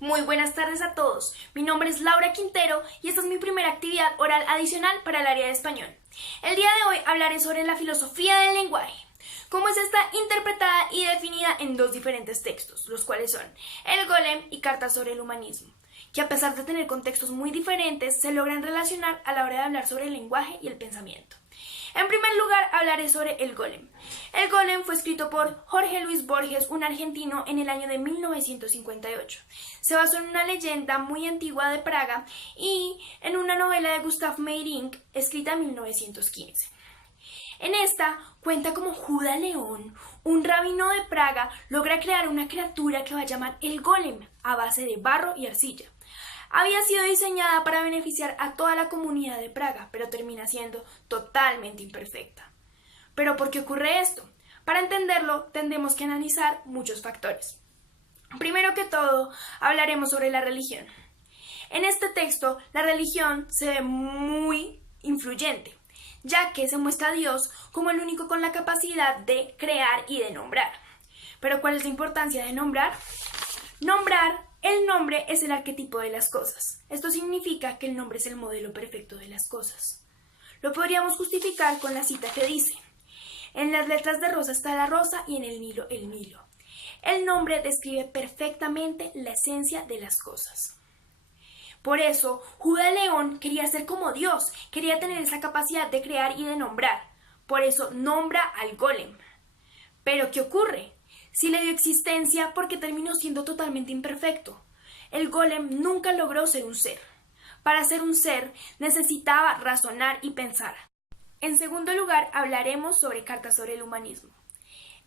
Muy buenas tardes a todos. Mi nombre es Laura Quintero y esta es mi primera actividad oral adicional para el área de español. El día de hoy hablaré sobre la filosofía del lenguaje, cómo es esta interpretada y definida en dos diferentes textos, los cuales son El Golem y Cartas sobre el humanismo, que a pesar de tener contextos muy diferentes, se logran relacionar a la hora de hablar sobre el lenguaje y el pensamiento. En primer lugar, hablaré sobre El Golem. El Golem fue escrito por Jorge Luis Borges, un argentino, en el año de 1958. Se basó en una leyenda muy antigua de Praga y en una novela de Gustav Meyrink, escrita en 1915. En esta cuenta cómo Juda León, un rabino de Praga, logra crear una criatura que va a llamar el Golem, a base de barro y arcilla. Había sido diseñada para beneficiar a toda la comunidad de Praga, pero termina siendo totalmente imperfecta. ¿Pero por qué ocurre esto? Para entenderlo, tendremos que analizar muchos factores. Primero que todo, hablaremos sobre la religión. En este texto, la religión se ve muy influyente, ya que se muestra a Dios como el único con la capacidad de crear y de nombrar. ¿Pero cuál es la importancia de nombrar? El nombre es el arquetipo de las cosas. Esto significa que el nombre es el modelo perfecto de las cosas. Lo podríamos justificar con la cita que dice: en las letras de rosa está la rosa y en el Nilo el Nilo. El nombre describe perfectamente la esencia de las cosas. Por eso, Juda León quería ser como Dios, quería tener esa capacidad de crear y de nombrar. Por eso nombra al Golem. ¿Pero qué ocurre? Sí le dio existencia porque terminó siendo totalmente imperfecto. El Golem nunca logró ser un ser. Para ser un ser necesitaba razonar y pensar. En segundo lugar, hablaremos sobre Cartas sobre el humanismo.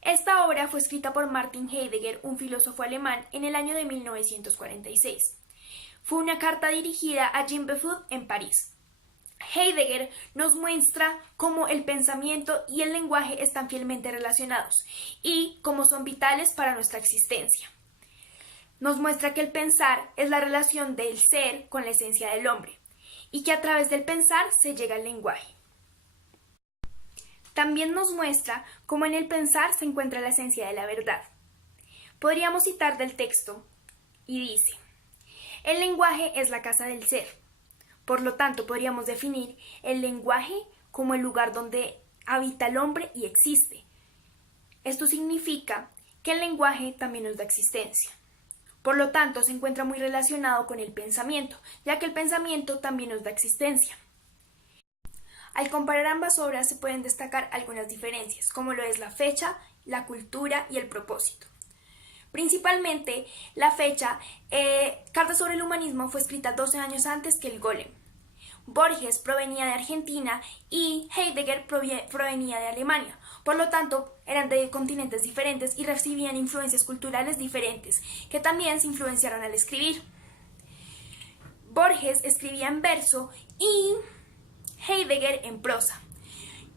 Esta obra fue escrita por Martin Heidegger, un filósofo alemán, en el año de 1946. Fue una carta dirigida a Jean Beffude en París. Heidegger nos muestra cómo el pensamiento y el lenguaje están fielmente relacionados y cómo son vitales para nuestra existencia. Nos muestra que el pensar es la relación del ser con la esencia del hombre y que a través del pensar se llega al lenguaje. También nos muestra cómo en el pensar se encuentra la esencia de la verdad. Podríamos citar del texto y dice: el lenguaje es la casa del ser. Por lo tanto, podríamos definir el lenguaje como el lugar donde habita el hombre y existe. Esto significa que el lenguaje también nos da existencia. Por lo tanto, se encuentra muy relacionado con el pensamiento, ya que el pensamiento también nos da existencia. Al comparar ambas obras se pueden destacar algunas diferencias, como lo es la fecha, la cultura y el propósito. Principalmente, la fecha, Cartas sobre el humanismo fue escrita 12 años antes que El Golem. Borges provenía de Argentina y Heidegger provenía de Alemania. Por lo tanto, eran de continentes diferentes y recibían influencias culturales diferentes, que también se influenciaron al escribir. Borges escribía en verso y Heidegger en prosa,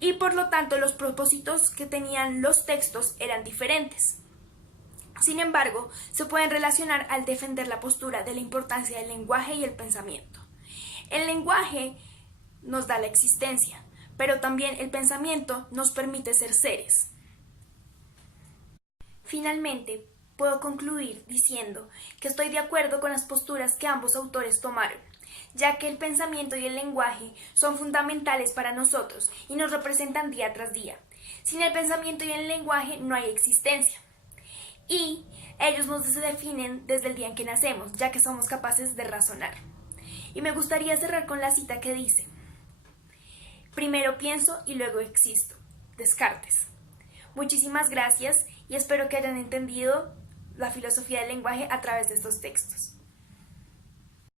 y por lo tanto los propósitos que tenían los textos eran diferentes. Sin embargo, se pueden relacionar al defender la postura de la importancia del lenguaje y el pensamiento. El lenguaje nos da la existencia, pero también el pensamiento nos permite ser seres. Finalmente, puedo concluir diciendo que estoy de acuerdo con las posturas que ambos autores tomaron, ya que el pensamiento y el lenguaje son fundamentales para nosotros y nos representan día tras día. Sin el pensamiento y el lenguaje no hay existencia. Y ellos nos definen desde el día en que nacemos, ya que somos capaces de razonar. Y me gustaría cerrar con la cita que dice: primero pienso y luego existo. Descartes. Muchísimas gracias y espero que hayan entendido la filosofía del lenguaje a través de estos textos.